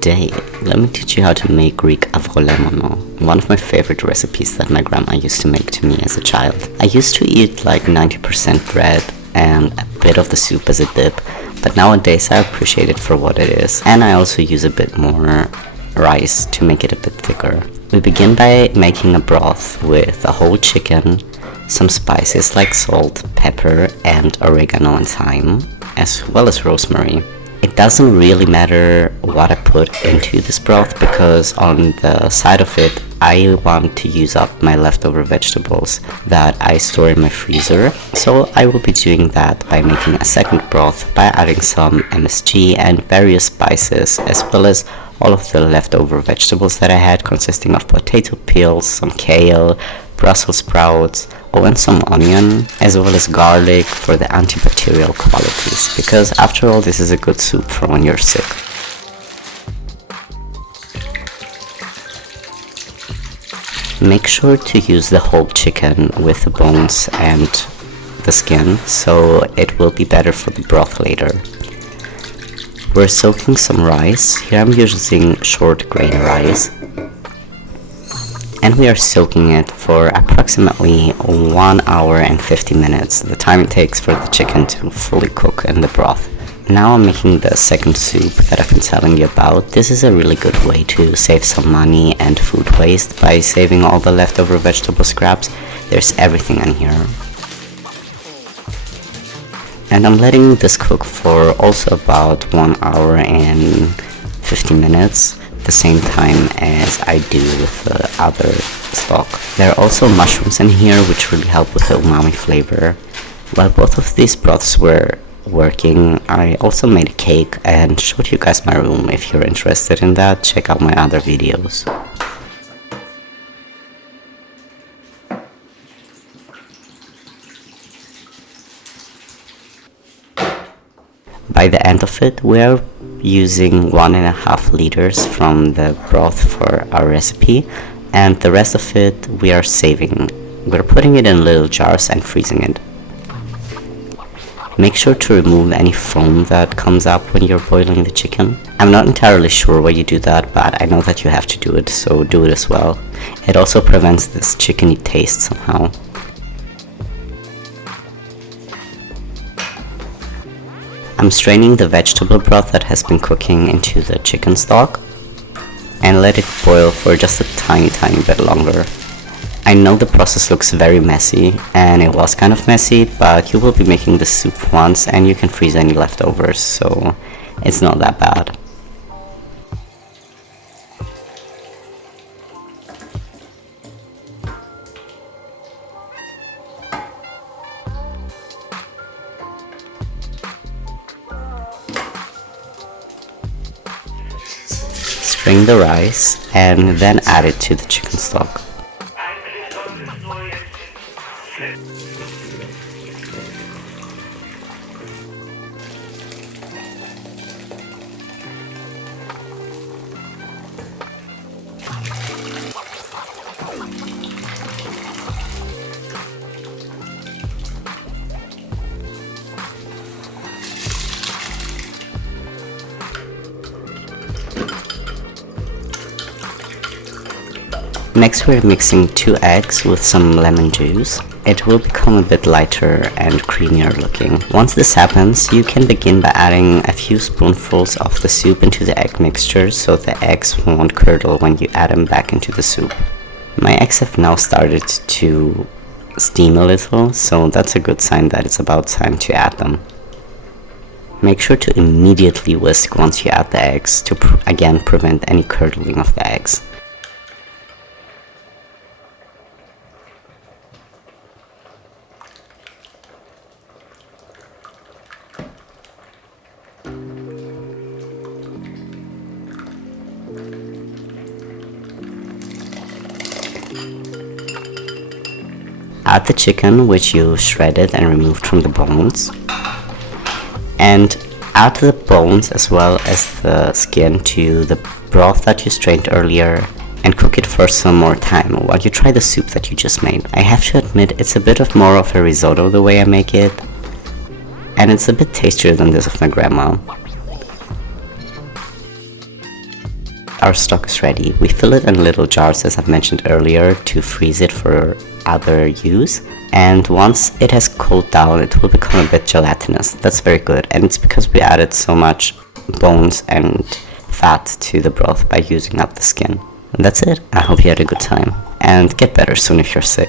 Today, let me teach you how to make Greek Avgolemono, one of my favorite recipes that my grandma used to make to me as a child. I used to eat like 90% bread and a bit of the soup as a dip, but nowadays I appreciate it for what it is, and I also use a bit more rice to make it a bit thicker. We begin by making a broth with a whole chicken, some spices like salt, pepper, and oregano and thyme, as well as rosemary. It doesn't really matter what I put into this broth because on the side of it I want to use up my leftover vegetables that I store in my freezer. So I will be doing that by making a second broth by adding some MSG and various spices, as well as all of the leftover vegetables that I had, consisting of potato peels, some kale, Brussels sprouts, and some onion, as well as garlic for the antibacterial qualities, because after all this is a good soup for when you're sick. Make sure to use the whole chicken with the bones and the skin, so it will be better for the broth later. We're soaking some rice. Here I'm using short grain rice. And we are soaking it for approximately 1 hour and 50 minutes, the time it takes for the chicken to fully cook in the broth. Now I'm making the second soup that I've been telling you about. This is a really good way to save some money and food waste by saving all the leftover vegetable scraps. There's everything in here. And I'm letting this cook for also about 1 hour and 50 minutes. The same time as I do with the other stock. There are also mushrooms in here which really help with the umami flavor. While both of these broths were working, I also made a cake and showed you guys my room. If you're interested in that, check out my other videos. By the end of it, we are using 1.5 liters from the broth for our recipe, and the rest of it we are saving. We're putting it in little jars and freezing it. Make sure to remove any foam that comes up when you're boiling the chicken. I'm not entirely sure why you do that, but I know that you have to do it, so do it as well. It also prevents this chickeny taste somehow. I'm straining the vegetable broth that has been cooking into the chicken stock and let it boil for just a tiny bit longer. I know the process looks very messy, and it was kind of messy, but you will be making the soup once and you can freeze any leftovers, so it's not that bad. Strain the rice and then add it to the chicken stock. Next we're mixing 2 eggs with some lemon juice. It will become a bit lighter and creamier looking. Once this happens, you can begin by adding a few spoonfuls of the soup into the egg mixture so the eggs won't curdle when you add them back into the soup. My eggs have now started to steam a little, so that's a good sign that it's about time to add them. Make sure to immediately whisk once you add the eggs to again prevent any curdling of the eggs. Add the chicken, which you shredded and removed from the bones, and add the bones as well as the skin to the broth that you strained earlier and cook it for some more time while you try the soup that you just made. I have to admit, it's a bit of more of a risotto the way I make it, and it's a bit tastier than this of my grandma. our stock is ready. We fill it in little jars, as I've mentioned earlier, to freeze it for other use. And once it has cooled down, it will become a bit gelatinous. That's very good, and it's because we added so much bones and fat to the broth by using up the skin. And that's it. I hope you had a good time, and get better soon if you're sick.